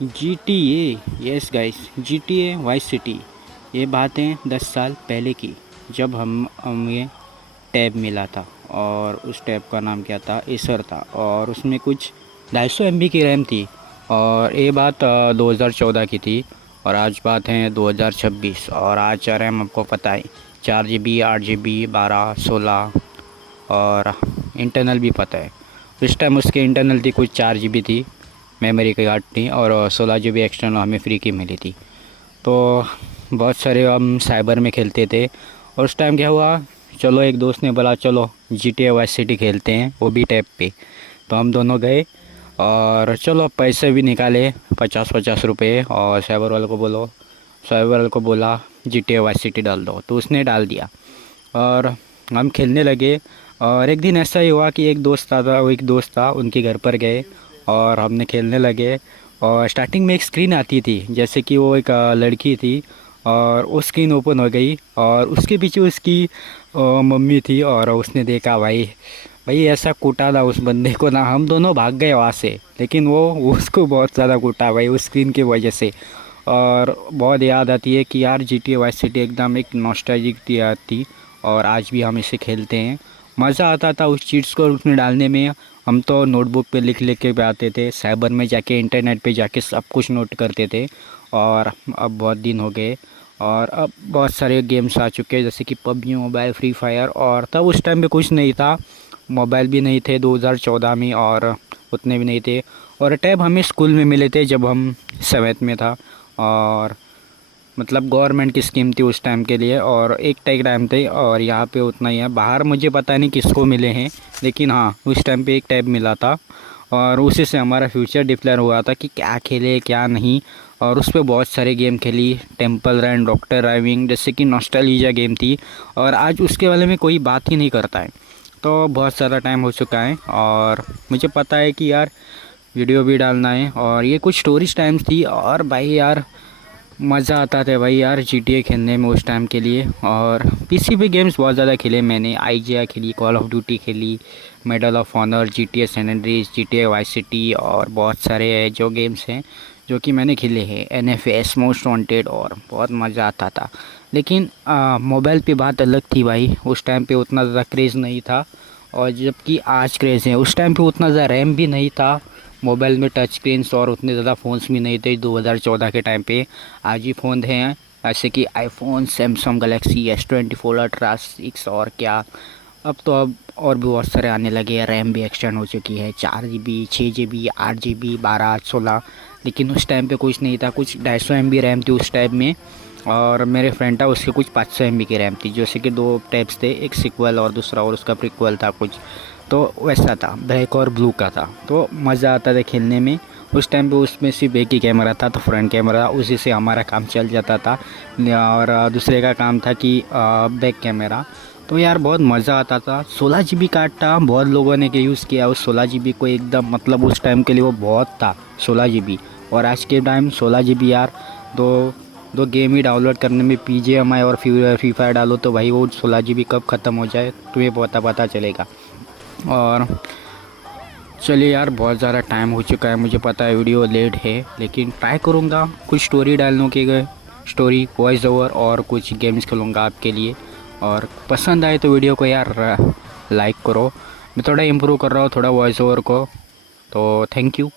GTA, yes guys, GTA vice city. ये बातें 10 साल पहले की, जब हमें टैब मिला था। और उस टैब का नाम क्या था, एसर था। और उसमें कुछ 250 MB की रैम थी। और ये बात 2014 की थी। और आज बात है 2026। और आज रैम आपको पता है 4 GB, 8 GB, 12, 16। और इंटरनल भी पता है। उस टाइम उसके इंटरनल थी कुछ 4 GB थी, मेमोरी कार्ड थी। और 16 GB एक्सटर्नल हमें फ्री की मिली थी। तो बहुत सारे हम साइबर में खेलते थे। और उस टाइम क्या हुआ, चलो एक दोस्त ने बोला चलो GTA वाइस सिटी खेलते हैं, वो भी टैब पे। तो हम दोनों गए और चलो पैसे भी निकाले 50-50 रुपये। और साइबर वाले को बोला GTA वाइस सिटी डाल दो, तो उसने डाल दिया। और हम खेलने लगे। और एक दिन ऐसा ही हुआ कि एक दोस्त था, उनके घर पर गए और हमने खेलने लगे। और स्टार्टिंग में एक स्क्रीन आती थी, जैसे कि वो एक लड़की थी। और वो स्क्रीन ओपन हो गई और उसके पीछे उसकी मम्मी थी। और उसने देखा, भाई भाई ऐसा कूटा था उस बंदे को ना, हम दोनों भाग गए वहाँ से। लेकिन वो उसको बहुत ज़्यादा कूटा भाई उस स्क्रीन की वजह से। और बहुत याद आती है कि यार GTA वाइस सिटी एकदम एक नॉस्टैल्जिक थी। और आज भी हम इसे खेलते हैं। मज़ा आता था उस चीट्स को उसमें डालने में। हम तो नोटबुक पे लिख लिख के आते थे, साइबर में जाके इंटरनेट पे जाके सब कुछ नोट करते थे। और अब बहुत दिन हो गए और अब बहुत सारे गेम्स आ चुके हैं, जैसे कि पबजी मोबाइल, फ्री फायर। और तब उस टाइम पे कुछ नहीं था, मोबाइल भी नहीं थे 2014 में, और उतने भी नहीं थे। और टैब हमें स्कूल में मिले थे जब हम 7th में था। और मतलब गवर्नमेंट की स्कीम थी उस टाइम के लिए, और एक टाइम थे। और यहाँ पे उतना ही है, बाहर मुझे पता नहीं किसको मिले हैं, लेकिन हाँ उस टाइम पे एक टैब मिला था। और उसी से हमारा फ्यूचर डिक्लेयर हुआ था कि क्या खेले क्या नहीं। और उस पर बहुत सारे गेम खेली, टेंपल रन, डॉक्टर ड्राइविंग, जैसे कि नॉस्टैल्जिया गेम थी। और आज उसके बारे में कोई बात ही नहीं करता है। तो बहुत सारा टाइम हो चुका है और मुझे पता है कि यार वीडियो भी डालना है। और ये कुछ स्टोरीज टाइम्स थी। और भाई यार मज़ा आता था भाई यार GTA खेलने में उस टाइम के लिए। और PC पे गेम्स बहुत ज़्यादा खेले मैंने, IGI खेली, कॉल ऑफ ड्यूटी खेली, medal of honour, GTA San Andreas, GTA vice city. और बहुत सारे जो गेम्स हैं जो कि मैंने खेले हैं, NFS, मोस्ट वांटेड। और बहुत मज़ा आता था। लेकिन मोबाइल पे बात अलग थी भाई, उस टाइम पे उतना ज़्यादा क्रेज़ नहीं था। और जबकि आज क्रेज़ है, उस टाइम पे उतना ज़्यादा रैम भी नहीं था मोबाइल में, टच स्क्रीन्स और उतने ज़्यादा फ़ोन्स भी नहीं थे 2014 के टाइम पे। आज ही फ़ोन हैं जैसे कि iPhone, Samsung Galaxy S24 ultra 6 और क्या। अब और भी बहुत सारे आने लगे हैं। रैम भी एक्सटेंड हो चुकी है, 4 GB, 6 GB, 8 GB, 12, 16। लेकिन उस टाइम पे कुछ नहीं था, कुछ 250 MB रैम थी उस टाइम में। और मेरे फ्रेंड था, उसके कुछ 500 MB की रैम थी, जैसे कि दो टैब्स थे, एक सिक्वल और दूसरा और उसका प्रीक्वल था कुछ। तो वैसा था, ब्लैक और ब्लू का था। तो मज़ा आता था खेलने में। उस टाइम पे उसमें सिर्फ एक ही कैमरा था, तो फ्रंट कैमरा, उसी से हमारा काम चल जाता था। और दूसरे का काम था कि बैक कैमरा। तो यार बहुत मज़ा आता था। 16 GB कार्ड था, बहुत लोगों ने के यूज़ किया उस 16 GB को एकदम, मतलब उस टाइम के लिए वो बहुत था 16 GB। और आज के टाइम 16 GB यार, दो दो गेम ही डाउनलोड करने में PGMI और फ्री फायर डालो तो भाई वो 16 GB कब ख़त्म हो जाए तुम्हें पता चलेगा। और चलिए यार, बहुत ज़्यादा टाइम हो चुका है, मुझे पता है वीडियो लेट है, लेकिन ट्राई करूँगा कुछ स्टोरी डालने के गए, स्टोरी वॉइस ओवर, और कुछ गेम्स खेलूँगा आपके लिए। और पसंद आए तो वीडियो को यार लाइक करो। मैं थोड़ा इम्प्रूव कर रहा हूँ थोड़ा वॉइस ओवर को। तो थैंक यू।